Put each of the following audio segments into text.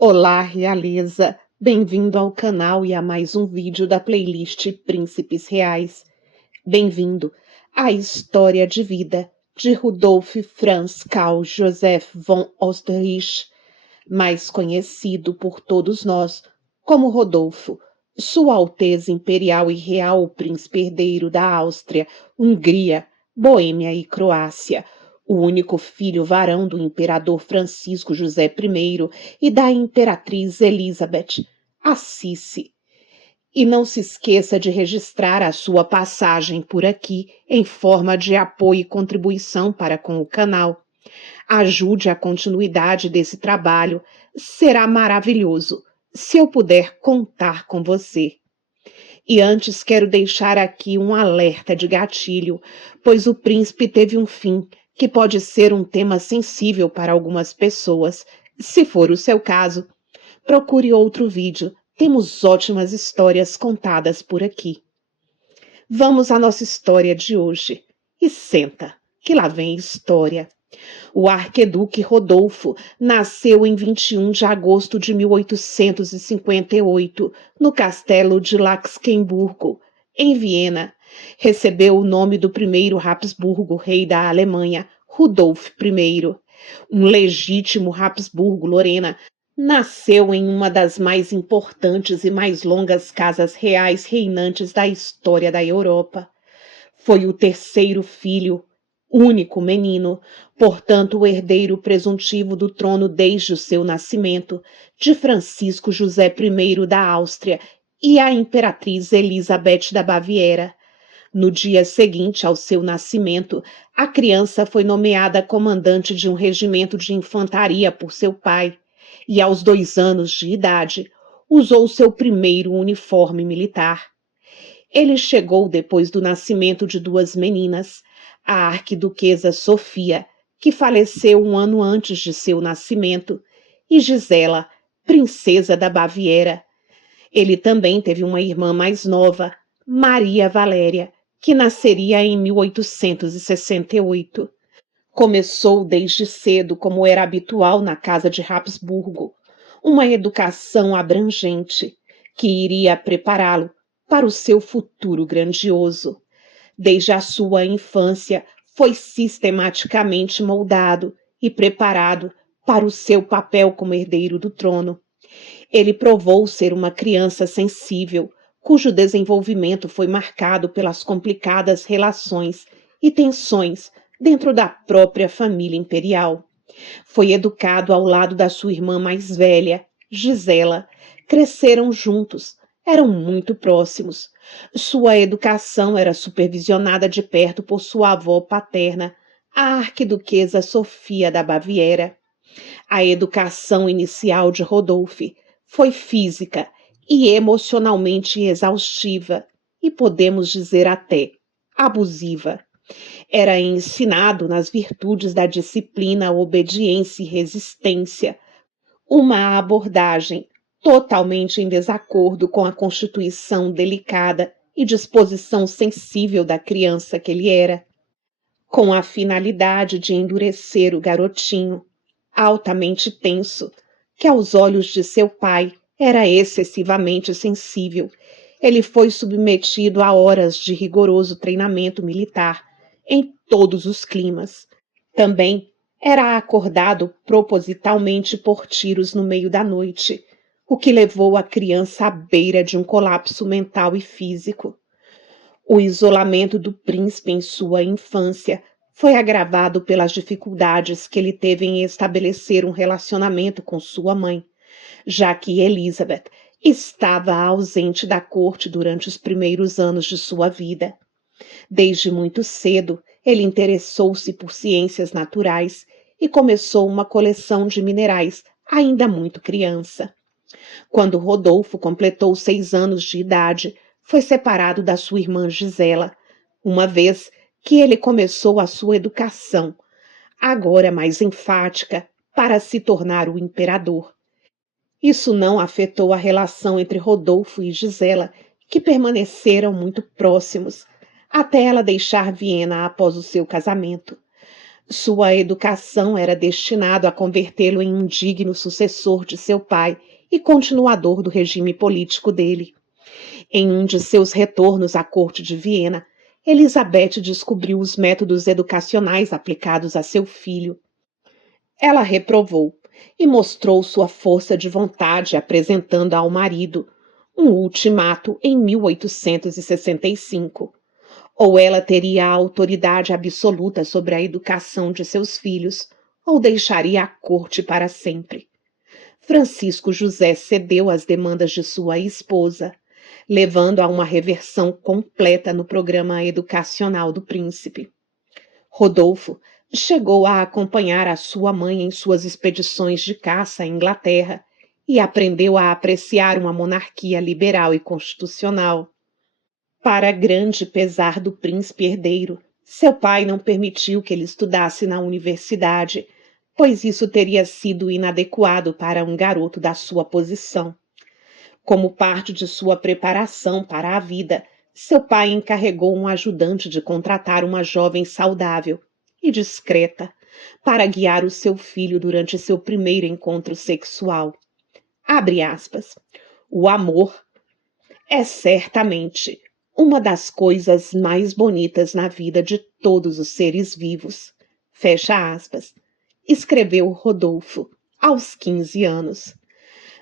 Olá, realeza! Bem-vindo ao canal e a mais um vídeo da playlist Príncipes Reais. Bem-vindo à história de vida de Rudolf Franz Karl Joseph von Oesterreich, mais conhecido por todos nós como Rodolfo, Sua Alteza Imperial e Real Príncipe Herdeiro da Áustria, Hungria, Boêmia e Croácia, o único filho varão do imperador Francisco José I e da imperatriz Elizabeth, a Cici. E não se esqueça de registrar a sua passagem por aqui em forma de apoio e contribuição para com o canal. Ajude a continuidade desse trabalho, será maravilhoso se eu puder contar com você. E antes quero deixar aqui um alerta de gatilho, pois o príncipe teve um fim que pode ser um tema sensível para algumas pessoas. Se for o seu caso, procure outro vídeo. Temos ótimas histórias contadas por aqui. Vamos à nossa história de hoje. E senta, que lá vem história. O arqueduque Rodolfo nasceu em 21 de agosto de 1858, no castelo de Laxenburgo, em Viena. Recebeu o nome do primeiro Habsburgo, rei da Alemanha, Rudolf I. Um legítimo Habsburgo-Lorena, nasceu em uma das mais importantes e mais longas casas reais reinantes da história da Europa. Foi o terceiro filho, único menino, portanto o herdeiro presuntivo do trono desde o seu nascimento, de Francisco José I da Áustria e a imperatriz Elizabeth da Baviera. No dia seguinte ao seu nascimento, a criança foi nomeada comandante de um regimento de infantaria por seu pai e, aos 2 anos de idade, usou seu primeiro uniforme militar. Ele chegou depois do nascimento de 2 meninas, a arquiduquesa Sofia, que faleceu 1 ano antes de seu nascimento, e Gisela, princesa da Baviera. Ele também teve uma irmã mais nova, Maria Valéria, que nasceria em 1868. Começou desde cedo, como era habitual na casa de Habsburgo, uma educação abrangente, que iria prepará-lo para o seu futuro grandioso. Desde a sua infância, foi sistematicamente moldado e preparado para o seu papel como herdeiro do trono. Ele provou ser uma criança sensível, cujo desenvolvimento foi marcado pelas complicadas relações e tensões dentro da própria família imperial. Foi educado ao lado da sua irmã mais velha, Gisela. Cresceram juntos, eram muito próximos. Sua educação era supervisionada de perto por sua avó paterna, a arquiduquesa Sofia da Baviera. A educação inicial de Rodolfo foi física e emocionalmente exaustiva, e podemos dizer até abusiva. Era ensinado nas virtudes da disciplina, obediência e resistência, uma abordagem totalmente em desacordo com a constituição delicada e disposição sensível da criança que ele era, com a finalidade de endurecer o garotinho, altamente tenso, que aos olhos de seu pai era excessivamente sensível. Ele foi submetido a horas de rigoroso treinamento militar em todos os climas. Também era acordado propositalmente por tiros no meio da noite, o que levou a criança à beira de um colapso mental e físico. O isolamento do príncipe em sua infância foi agravado pelas dificuldades que ele teve em estabelecer um relacionamento com sua mãe, já que Elizabeth estava ausente da corte durante os primeiros anos de sua vida. Desde muito cedo, ele interessou-se por ciências naturais e começou uma coleção de minerais, ainda muito criança. Quando Rodolfo completou 6 anos de idade, foi separado da sua irmã Gisela, uma vez que ele começou a sua educação, agora mais enfática, para se tornar o imperador. Isso não afetou a relação entre Rodolfo e Gisela, que permaneceram muito próximos, até ela deixar Viena após o seu casamento. Sua educação era destinada a convertê-lo em um digno sucessor de seu pai e continuador do regime político dele. Em um de seus retornos à corte de Viena, Elizabeth descobriu os métodos educacionais aplicados a seu filho. Ela reprovou e mostrou sua força de vontade apresentando ao marido um ultimato em 1865. Ou ela teria a autoridade absoluta sobre a educação de seus filhos, ou deixaria a corte para sempre. Francisco José cedeu às demandas de sua esposa, levando a uma reversão completa no programa educacional do príncipe. Rodolfo chegou a acompanhar a sua mãe em suas expedições de caça à Inglaterra e aprendeu a apreciar uma monarquia liberal e constitucional. Para grande pesar do príncipe herdeiro, seu pai não permitiu que ele estudasse na universidade, pois isso teria sido inadequado para um garoto da sua posição. Como parte de sua preparação para a vida, seu pai encarregou um ajudante de contratar uma jovem saudável e discreta para guiar o seu filho durante seu primeiro encontro sexual. Abre aspas. O amor é certamente uma das coisas mais bonitas na vida de todos os seres vivos. Fecha aspas. Escreveu Rodolfo aos 15 anos.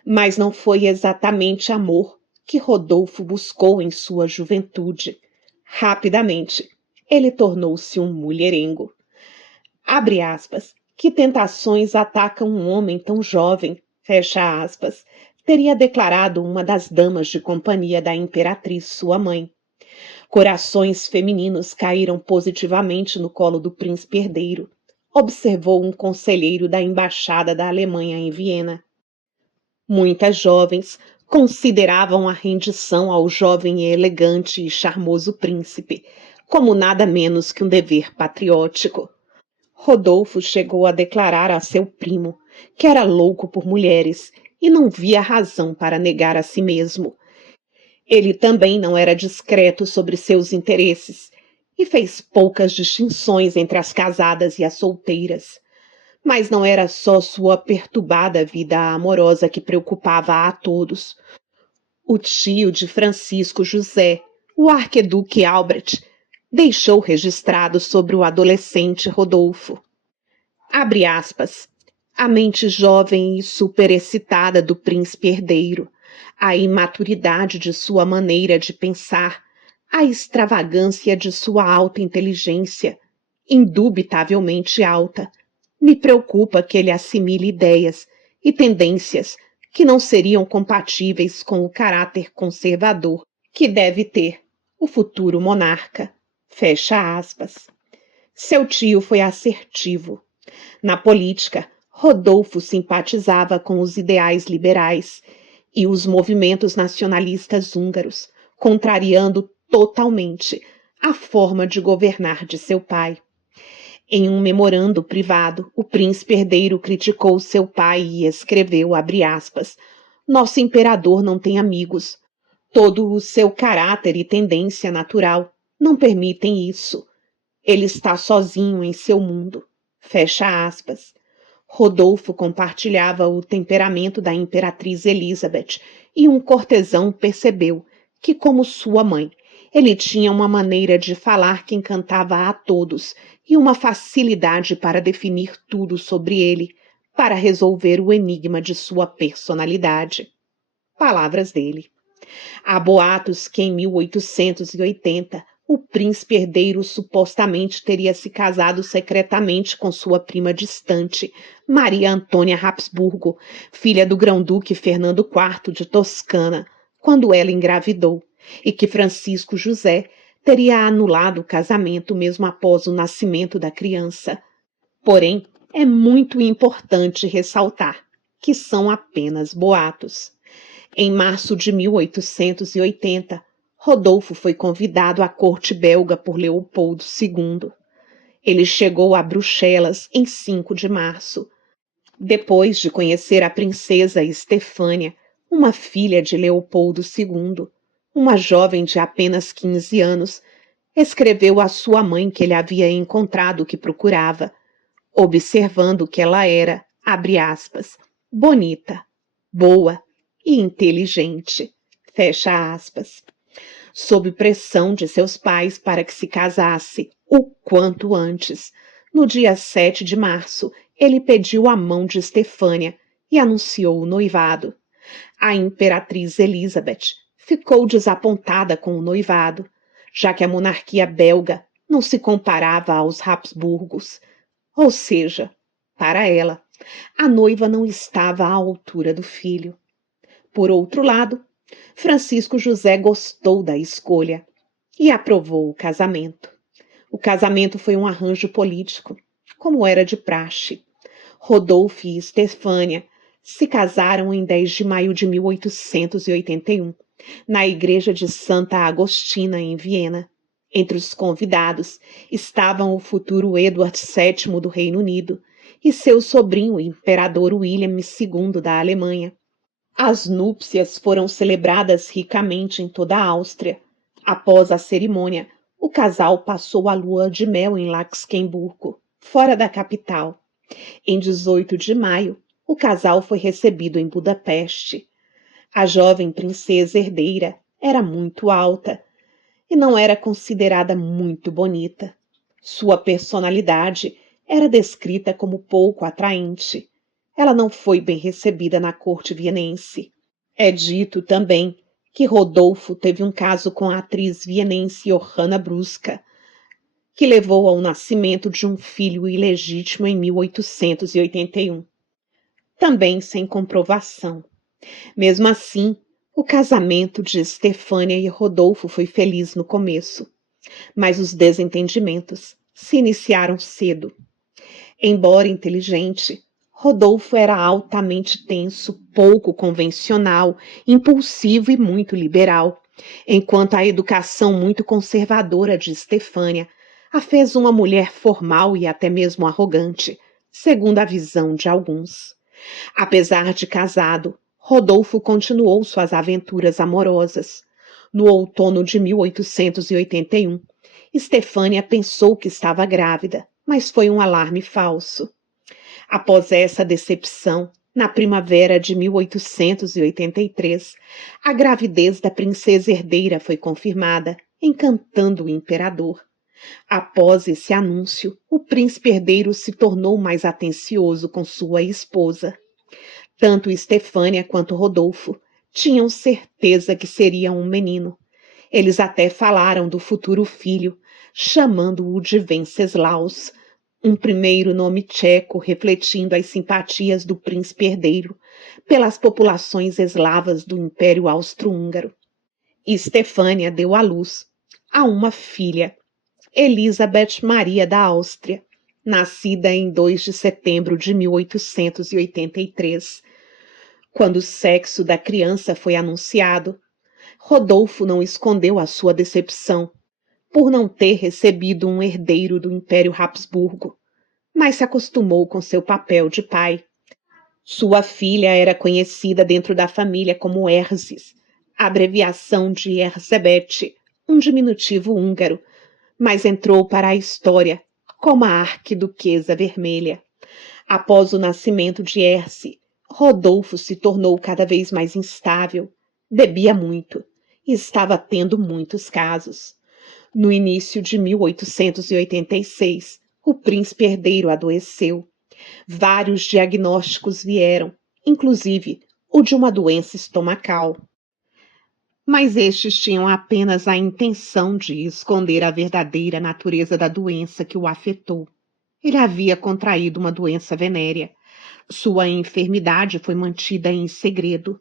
Mas não foi exatamente amor que Rodolfo buscou em sua juventude. Rapidamente, ele tornou-se um mulherengo. Abre aspas. Que tentações atacam um homem tão jovem? Fecha aspas. Teria declarado uma das damas de companhia da imperatriz, sua mãe. Corações femininos caíram positivamente no colo do príncipe herdeiro, observou um conselheiro da embaixada da Alemanha em Viena. Muitas jovens consideravam a rendição ao jovem e elegante e charmoso príncipe como nada menos que um dever patriótico. Rodolfo chegou a declarar a seu primo que era louco por mulheres e não via razão para negar a si mesmo. Ele também não era discreto sobre seus interesses e fez poucas distinções entre as casadas e as solteiras. Mas não era só sua perturbada vida amorosa que preocupava a todos. O tio de Francisco José, o arqueduque Albrecht, deixou registrado sobre o adolescente Rodolfo. Abre aspas. A mente jovem e superexcitada do príncipe herdeiro, a imaturidade de sua maneira de pensar, a extravagância de sua alta inteligência, indubitavelmente alta. Me preocupa que ele assimile ideias e tendências que não seriam compatíveis com o caráter conservador que deve ter o futuro monarca. Fecha aspas. Seu tio foi assertivo. Na política, Rodolfo simpatizava com os ideais liberais e os movimentos nacionalistas húngaros, contrariando totalmente a forma de governar de seu pai. Em um memorando privado, o príncipe herdeiro criticou seu pai e escreveu, abre aspas, nosso imperador não tem amigos. Todo o seu caráter e tendência natural não permitem isso. Ele está sozinho em seu mundo. Fecha aspas. Rodolfo compartilhava o temperamento da imperatriz Elizabeth e um cortesão percebeu que, como sua mãe, ele tinha uma maneira de falar que encantava a todos e uma facilidade para definir tudo sobre ele, para resolver o enigma de sua personalidade. Palavras dele. Há boatos que em 1880 o príncipe herdeiro supostamente teria se casado secretamente com sua prima distante, Maria Antônia Habsburgo, filha do grão-duque Fernando IV de Toscana, quando ela engravidou, e que Francisco José teria anulado o casamento mesmo após o nascimento da criança. Porém, é muito importante ressaltar que são apenas boatos. Em março de 1880, Rodolfo foi convidado à corte belga por Leopoldo II. Ele chegou a Bruxelas em 5 de março. Depois de conhecer a princesa Estefânia, uma filha de Leopoldo II, uma jovem de apenas 15 anos, escreveu à sua mãe que ele havia encontrado o que procurava, observando que ela era, abre aspas, bonita, boa e inteligente, fecha aspas. Sob pressão de seus pais para que se casasse o quanto antes, no dia 7 de março, ele pediu a mão de Estefânia e anunciou o noivado. A imperatriz Elizabeth ficou desapontada com o noivado, já que a monarquia belga não se comparava aos Habsburgos, ou seja, para ela, a noiva não estava à altura do filho. Por outro lado, Francisco José gostou da escolha e aprovou o casamento. O casamento foi um arranjo político, como era de praxe. Rodolfo e Estefânia se casaram em 10 de maio de 1881, na igreja de Santa Agostina, em Viena. Entre os convidados estavam o futuro Edward VII do Reino Unido e seu sobrinho, o imperador William II da Alemanha. As núpcias foram celebradas ricamente em toda a Áustria. Após a cerimônia, o casal passou a lua de mel em Laxemburgo, fora da capital. Em 18 de maio, o casal foi recebido em Budapeste. A jovem princesa herdeira era muito alta e não era considerada muito bonita. Sua personalidade era descrita como pouco atraente. Ela não foi bem recebida na corte vienense. É dito também que Rodolfo teve um caso com a atriz vienense Johanna Brusca, que levou ao nascimento de um filho ilegítimo em 1881. Também sem comprovação. Mesmo assim, o casamento de Estefânia e Rodolfo foi feliz no começo, mas os desentendimentos se iniciaram cedo. Embora inteligente, Rodolfo era altamente tenso, pouco convencional, impulsivo e muito liberal, enquanto a educação muito conservadora de Estefânia a fez uma mulher formal e até mesmo arrogante, segundo a visão de alguns. Apesar de casado, Rodolfo continuou suas aventuras amorosas. No outono de 1881, Estefânia pensou que estava grávida, mas foi um alarme falso. Após essa decepção, na primavera de 1883, a gravidez da princesa herdeira foi confirmada, encantando o imperador. Após esse anúncio, o príncipe herdeiro se tornou mais atencioso com sua esposa. Tanto Estefânia quanto Rodolfo tinham certeza que seria um menino. Eles até falaram do futuro filho, chamando-o de Wenceslaus, um primeiro nome tcheco refletindo as simpatias do príncipe herdeiro pelas populações eslavas do Império Austro-Húngaro. Estefânia deu à luz a uma filha, Elizabeth Maria da Áustria, nascida em 2 de setembro de 1883. Quando o sexo da criança foi anunciado, Rodolfo não escondeu a sua decepção por não ter recebido um herdeiro do Império Habsburgo, mas se acostumou com seu papel de pai. Sua filha era conhecida dentro da família como Erzis, abreviação de Erzsébet, um diminutivo húngaro, mas entrou para a história como a Arquiduquesa Vermelha. Após o nascimento de Erzsi, Rodolfo se tornou cada vez mais instável, bebia muito e estava tendo muitos casos. No início de 1886, o príncipe herdeiro adoeceu. Vários diagnósticos vieram, inclusive o de uma doença estomacal. Mas estes tinham apenas a intenção de esconder a verdadeira natureza da doença que o afetou. Ele havia contraído uma doença venérea. Sua enfermidade foi mantida em segredo.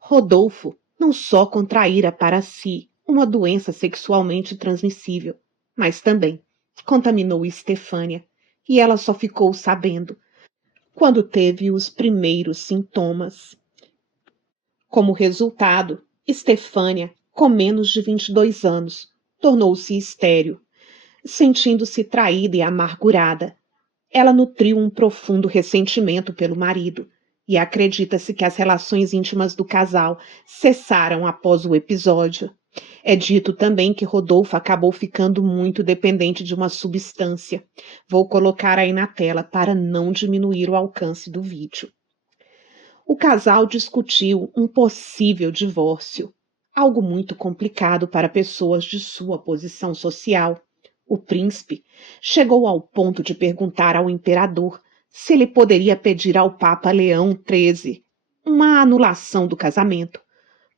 Rodolfo não só contraíra para si uma doença sexualmente transmissível, mas também contaminou Estefânia, e ela só ficou sabendo quando teve os primeiros sintomas. Como resultado, Estefânia, com menos de 22 anos, tornou-se estéril. Sentindo-se traída e amargurada, ela nutriu um profundo ressentimento pelo marido e acredita-se que as relações íntimas do casal cessaram após o episódio. É dito também que Rodolfo acabou ficando muito dependente de uma substância. Vou colocar aí na tela para não diminuir o alcance do vídeo. O casal discutiu um possível divórcio, algo muito complicado para pessoas de sua posição social. O príncipe chegou ao ponto de perguntar ao imperador se ele poderia pedir ao Papa Leão XIII uma anulação do casamento,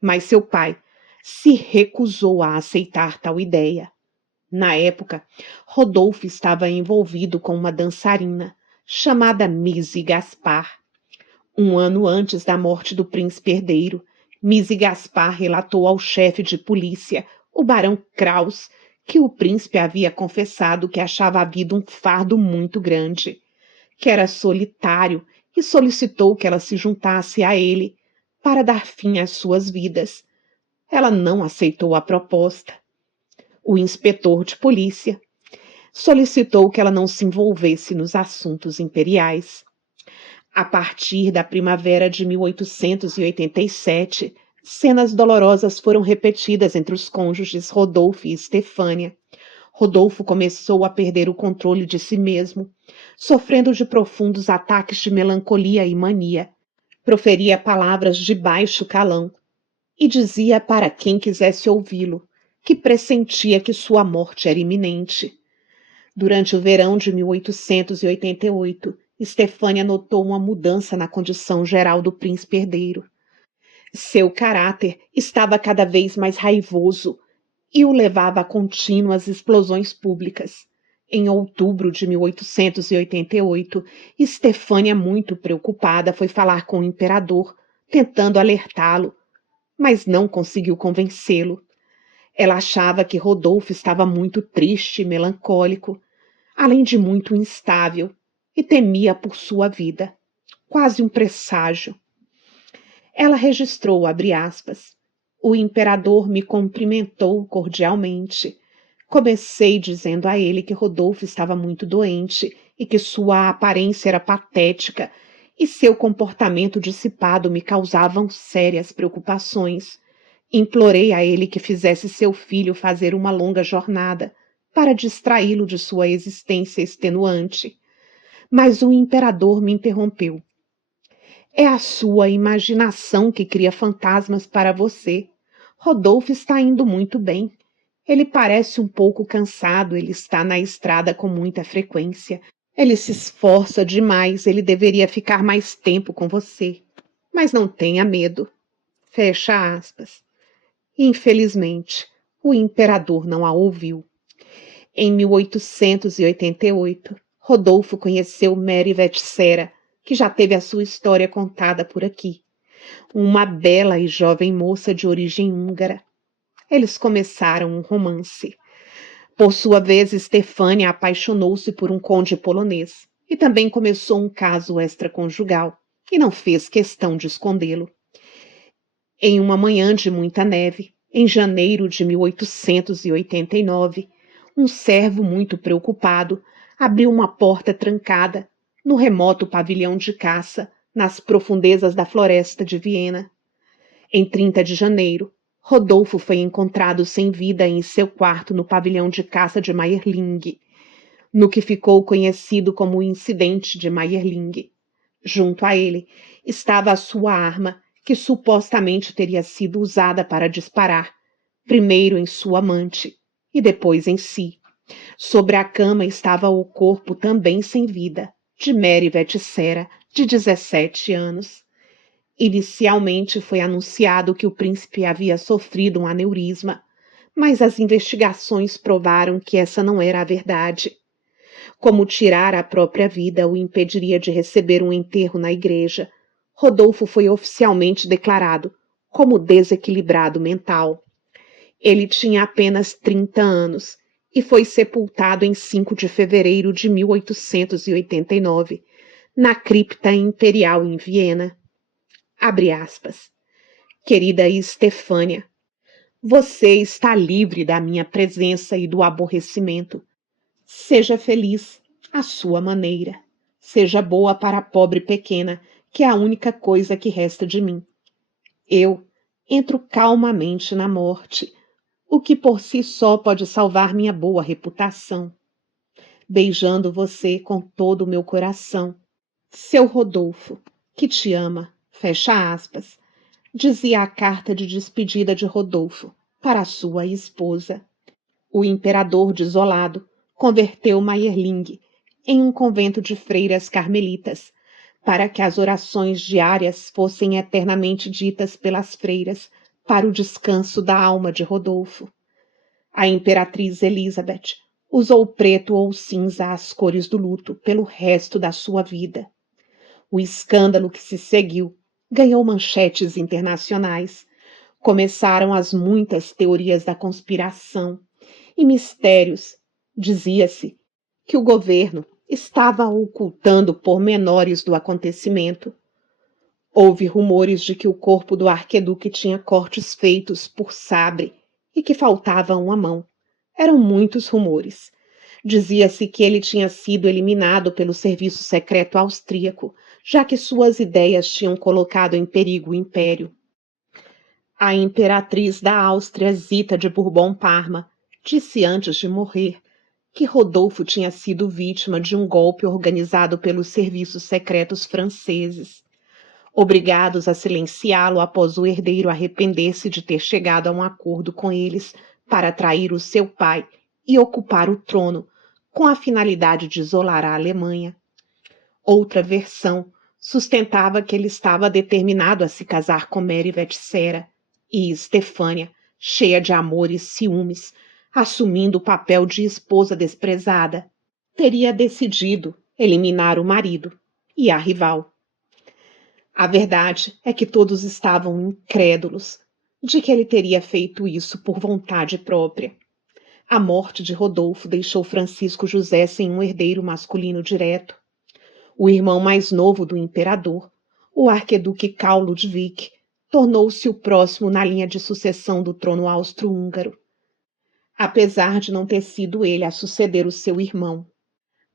mas seu pai se recusou a aceitar tal ideia. Na época, Rodolfo estava envolvido com uma dançarina chamada Missy Gaspar. Um ano antes da morte do príncipe herdeiro, Missy Gaspar relatou ao chefe de polícia, o barão Kraus, que o príncipe havia confessado que achava a vida um fardo muito grande, que era solitário e solicitou que ela se juntasse a ele para dar fim às suas vidas. Ela não aceitou a proposta. O inspetor de polícia solicitou que ela não se envolvesse nos assuntos imperiais. A partir da primavera de 1887, cenas dolorosas foram repetidas entre os cônjuges Rodolfo e Estefânia. Rodolfo começou a perder o controle de si mesmo, sofrendo de profundos ataques de melancolia e mania. Proferia palavras de baixo calão e dizia para quem quisesse ouvi-lo que pressentia que sua morte era iminente. Durante o verão de 1888, Estefânia notou uma mudança na condição geral do príncipe herdeiro. Seu caráter estava cada vez mais raivoso e o levava a contínuas explosões públicas. Em outubro de 1888, Estefânia, muito preocupada, foi falar com o imperador, tentando alertá-lo, mas não conseguiu convencê-lo. Ela achava que Rodolfo estava muito triste e melancólico, além de muito instável, e temia por sua vida, quase um presságio. Ela registrou, abre aspas, o imperador me cumprimentou cordialmente. Comecei dizendo a ele que Rodolfo estava muito doente e que sua aparência era patética e seu comportamento dissipado me causavam sérias preocupações. Implorei a ele que fizesse seu filho fazer uma longa jornada para distraí-lo de sua existência extenuante. Mas o imperador me interrompeu. É a sua imaginação que cria fantasmas para você. Rodolfo está indo muito bem. Ele parece um pouco cansado, ele está na estrada com muita frequência. Ele se esforça demais, ele deveria ficar mais tempo com você. Mas não tenha medo. Fecha aspas. Infelizmente, o imperador não a ouviu. Em 1888, Rodolfo conheceu Mary Vetsera, que já teve a sua história contada por aqui. Uma bela e jovem moça de origem húngara. Eles começaram um romance. Por sua vez, Stefania apaixonou-se por um conde polonês e também começou um caso extraconjugal, e não fez questão de escondê-lo. Em uma manhã de muita neve, em janeiro de 1889, um servo muito preocupado abriu uma porta trancada no remoto pavilhão de caça nas profundezas da floresta de Viena. Em 30 de janeiro, Rodolfo foi encontrado sem vida em seu quarto no pavilhão de caça de Mayerling, no que ficou conhecido como o incidente de Mayerling. Junto a ele estava a sua arma, que supostamente teria sido usada para disparar, primeiro em sua amante e depois em si. Sobre a cama estava o corpo também sem vida, de Mary Vetsera, de 17 anos. Inicialmente foi anunciado que o príncipe havia sofrido um aneurisma, mas as investigações provaram que essa não era a verdade. Como tirar a própria vida o impediria de receber um enterro na igreja, Rodolfo foi oficialmente declarado como desequilibrado mental. Ele tinha apenas 30 anos e foi sepultado em 5 de fevereiro de 1889, na cripta imperial em Viena. Abre aspas. Querida Estefânia, você está livre da minha presença e do aborrecimento. Seja feliz, à sua maneira. Seja boa para a pobre pequena, que é a única coisa que resta de mim. Eu entro calmamente na morte, o que por si só pode salvar minha boa reputação. Beijando você com todo o meu coração. Seu Rodolfo, que te ama, fecha aspas, dizia a carta de despedida de Rodolfo para sua esposa. O imperador desolado converteu Mayerling em um convento de freiras carmelitas, para que as orações diárias fossem eternamente ditas pelas freiras para o descanso da alma de Rodolfo. A imperatriz Elizabeth usou preto ou cinza, as cores do luto, pelo resto da sua vida. O escândalo que se seguiu ganhou manchetes internacionais. Começaram as muitas teorias da conspiração e mistérios. Dizia-se que o governo estava ocultando pormenores do acontecimento. Houve rumores de que o corpo do arqueduque tinha cortes feitos por sabre e que faltava uma mão. Eram muitos rumores. Dizia-se que ele tinha sido eliminado pelo serviço secreto austríaco, já que suas ideias tinham colocado em perigo o império. A imperatriz da Áustria, Zita de Bourbon-Parma, disse antes de morrer que Rodolfo tinha sido vítima de um golpe organizado pelos serviços secretos franceses, obrigados a silenciá-lo após o herdeiro arrepender-se de ter chegado a um acordo com eles para trair o seu pai e ocupar o trono, com a finalidade de isolar a Alemanha. Outra versão sustentava que ele estava determinado a se casar com Mary Vetsera, e Estefânia, cheia de amor e ciúmes, assumindo o papel de esposa desprezada, teria decidido eliminar o marido e a rival. A verdade é que todos estavam incrédulos de que ele teria feito isso por vontade própria. A morte de Rodolfo deixou Francisco José sem um herdeiro masculino direto. O irmão mais novo do imperador, o arqueduque Karl Ludwig, tornou-se o próximo na linha de sucessão do trono austro-húngaro, apesar de não ter sido ele a suceder o seu irmão.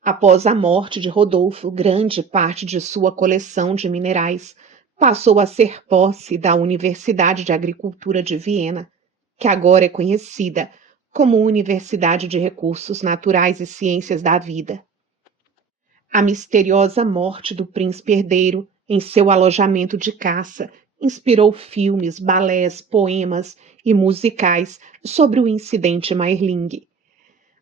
Após a morte de Rodolfo, grande parte de sua coleção de minerais passou a ser posse da Universidade de Agricultura de Viena, que agora é conhecida como Universidade de Recursos Naturais e Ciências da Vida. A misteriosa morte do príncipe herdeiro em seu alojamento de caça inspirou filmes, balés, poemas e musicais sobre o incidente Mayerling.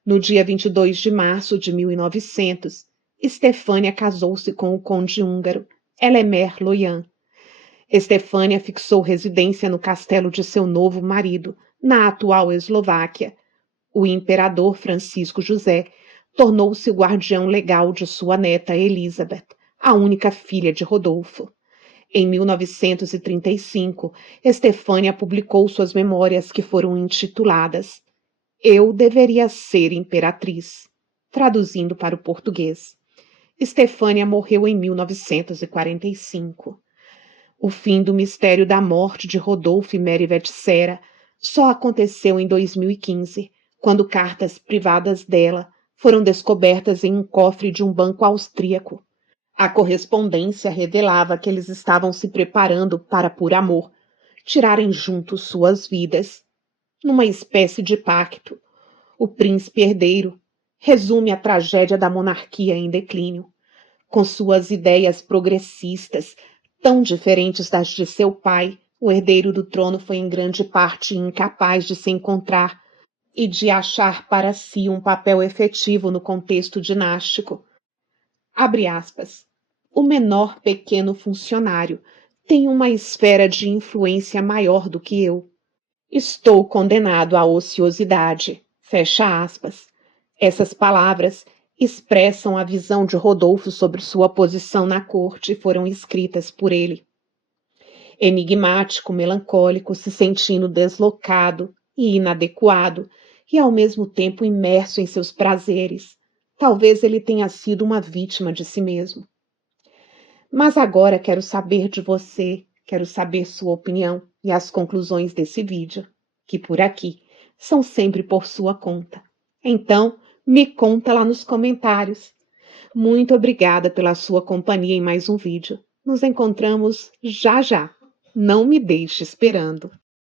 No dia 22 de março de 1900, Estefânia casou-se com o conde húngaro Elemer Loyan. Estefânia fixou residência no castelo de seu novo marido, na atual Eslováquia. O imperador Francisco José tornou-se o guardião legal de sua neta Elizabeth, a única filha de Rodolfo. Em 1935, Estefânia publicou suas memórias que foram intituladas Eu Deveria Ser Imperatriz, traduzindo para o português. Estefânia morreu em 1945. O fim do mistério da morte de Rodolfo e Mary Vetsera só aconteceu em 2015, quando cartas privadas dela foram descobertas em um cofre de um banco austríaco. A correspondência revelava que eles estavam se preparando para, por amor, tirarem juntos suas vidas. Numa espécie de pacto, o príncipe herdeiro resume a tragédia da monarquia em declínio. Com suas ideias progressistas, tão diferentes das de seu pai, o herdeiro do trono foi em grande parte incapaz de se encontrar e de achar para si um papel efetivo no contexto dinástico. Abre aspas. O menor pequeno funcionário tem uma esfera de influência maior do que eu. Estou condenado à ociosidade. Fecha aspas. Essas palavras expressam a visão de Rodolfo sobre sua posição na corte e foram escritas por ele. Enigmático, melancólico, se sentindo deslocado e inadequado, e ao mesmo tempo imerso em seus prazeres. Talvez ele tenha sido uma vítima de si mesmo. Mas agora quero saber de você, quero saber sua opinião e as conclusões desse vídeo, que por aqui são sempre por sua conta. Então, me conta lá nos comentários. Muito obrigada pela sua companhia em mais um vídeo. Nos encontramos já já. Não me deixe esperando.